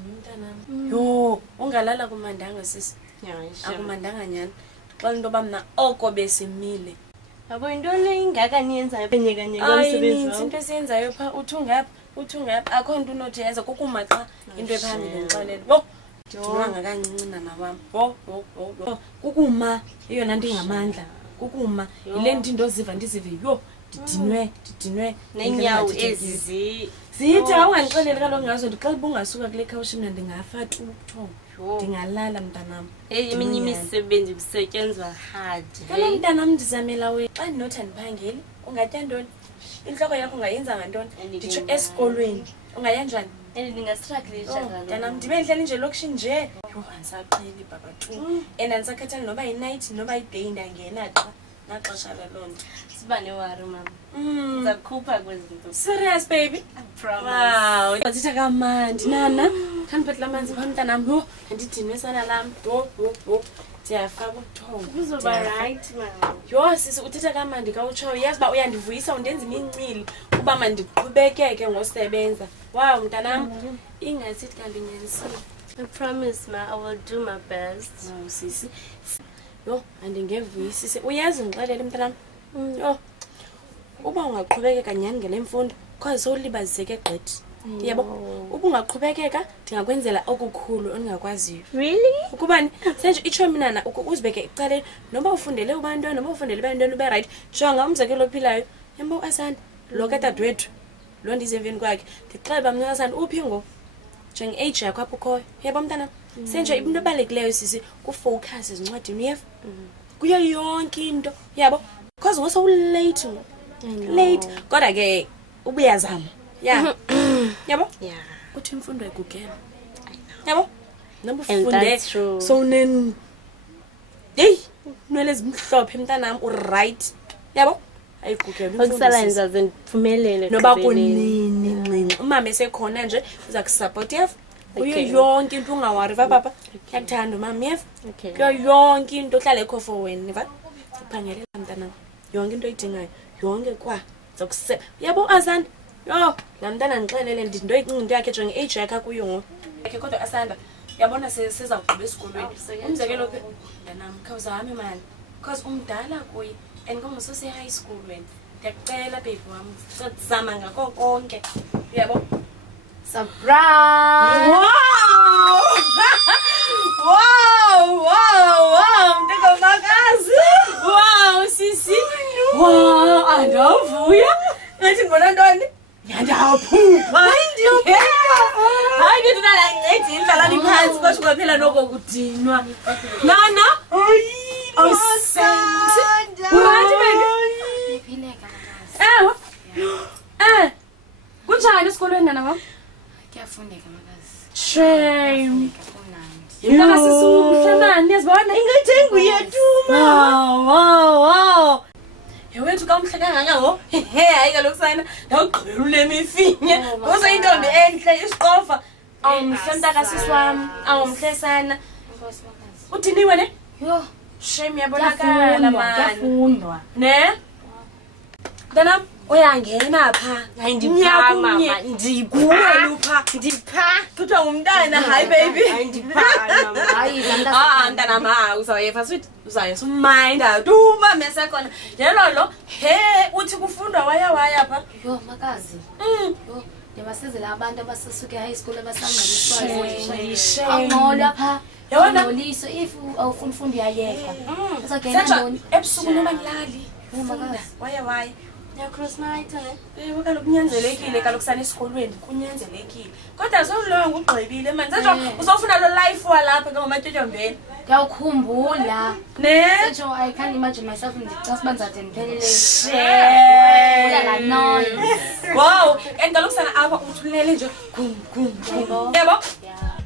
ndidini mntanam. Yho, ungalala kumandanga sisi. Akumandanga nyani. Xa into yoba mna oko besimile. Yabo intoni ingaka niyenzayo benyekanyeka umsebenzi wakho? Into esiyenzayo pha uthi ungapha akho nto unothi yenza kukuma xa into ephambili ngixelele. Wo, ndinwanga kancinci nawam. Wo. Kukuma eyona nto ingamandla. Kukuma yile nto ndoziva ndizive yho ndidinwe neenyawo ezi zithi awungandixeleli kaloku ngazo ndixela uba ungasuka kule khawushi mna ndingafa tu buthongo ndingalala mntanam. eminye imisebenzi kusetyenzwa hard. Kaloku mntanam ndizamela we xa ndinothi andiphangeli ungatya ntoni? Intloko yakho ungayenza ngantoni? Nditsho esikolweni ungayenjani? Mntanam ndibe ndihleli nje lokishini nje yho andisaqheli baba tu and andisakhathali noba yi-night noba yi-day ndangena xa naxesha laloo nto. Siba newari mama. Ndizakukhupha kwezi nto. Serious baby? I promise. Wow. Ndithetha kamandi nana. Khandiphathela amanzi phaa mntanam. Yho, andidinwe sana lam. Yho. Ndiyafaka ubuthongo. Kuzoba right mama. Yho sisi uthetha kamandi kawutshoyo. Yazi uba uyandivuyisa undenza imincili uba mandiqhubekeke ngosebenza. Wow mntanam. Ingasithi kanti nyanisile. I promise ma, I will do my best. Wow sisi. Yho, andingevuyisise. Uyazi ngixelele mntanam. Yho. Uba ungaqhubekeka nyani ngele mfundo, cause sowulibaziseke gqithi. Yebo. Uba ungaqhubekeka ndingakwenzela okukhulu oningakwaziyo. Really? Ukubani senje itsho mina uzibeke icaleni noba ufundele ubantwana noba ufundele abantwana ube right. Jonga umzekelo ophilayo. Yembo Asanda, lo kadadewethu. Lo ndize emveni kwakhe. Ndixela mna Asanda uphi ngo? Njenge age yakho apho ukhoyo. Yebo mntana. Senje into ebalulekileyo sisi kufocus ezincwadini uyeva. Kuyo yonke into. Yabo. Because ngoso ulate. Late. Kodwa ke ubuyazama. Yeah. Yabo? Yeah. Uthi imfundo ayigugela. Yabo? Noma And ufunde that's true. so hey, nwele ezimhlophe mntanami right. Yabo? Ayigugela imfundo. Okusala yenza ziphumelele. Noba kunini ncinci. Umama esekhona nje uza kusupport yeva. Kuyo yonke into ungawari baba. Kuyakuthanda mama yeva. Kuyo yonke into ohlala ekho for wena, yeva. Uphangelela mntanami. Yonke into oyidingayo. Yonke kwa zokuseba. Yabo Asanda. Yo, la mntana ngixelele ndindo icinga into yakhe njenge age yakhe kuyo ngo. Yakhe kodwa Asanda, yabona siza kuqhubeka esikolweni. Umzekelo ke mntanami khawuzame man. Because umdala kuyi and ngomsose high school wena. Ndiyakucela baby wami. Sizama ngako konke. Yabo. Surprise! Wow, mntaka makazi. Wow, sisi. Wow, andavuya. Ngathi ngibona ntoni? Ngiyaphupha. Hayi ke thina la ngithi indlala liphansi kodwa phela noko kudinwa. Nana? Awusanda. Wathi baby? Iphileka makazi. Kunjani esikolweni nana mama? Kuyafundeka makazi. Shame. Kumnandi. Yintaka sisumhlamani yazibona Ingathengu yethu Wow. Yewethu ka umhle kangaka ngo. Hayi kaloku sana ndawugqibela ulemifinye. Kuzo intombi enhle isiqofa. Awumhle mntaka sisi wami. Awumhle sana. Inkosi makazi. Udiniwe ne? Yo, Shame yabonakala man. Yafundwa. Ne? Mntanam uyangena pha. Hayi ndipha mama, Ndikuwe lupha. ndipha. Kuthiwa ngumntana hayi baby. Hayi ndipha mama. hayi la Mntanam uzawuyefa sweet. Uzawuyesa uminda. Duma mesekhona. Yelo lo. He uthi kufundwa waya pha. Yo makazi. Yo, ndiyabasizela abantu abasasuke high school abasangaliswayo. Shame. Angqola pha. Yabona? Angqoliso if awufuna ufundo uyayeka. Senja Uzogena ebusuku noma ngilali. makazi. Waya. Ya cross night ne? Yebo kaloku kunyanzelekile kaloku sana esikolweni kunyanzelekile. Kodwa sowulonga ugqibile manje uzofuna lo life walapha ngomatyotyomveni. Ngiyakukhumbula. Ne? So I can't imagine myself ndicasa banzathi ndiphelele. Shame. Noise. Wow, and kaloku sana apha uthulele nje gum. Yebo? Yeah.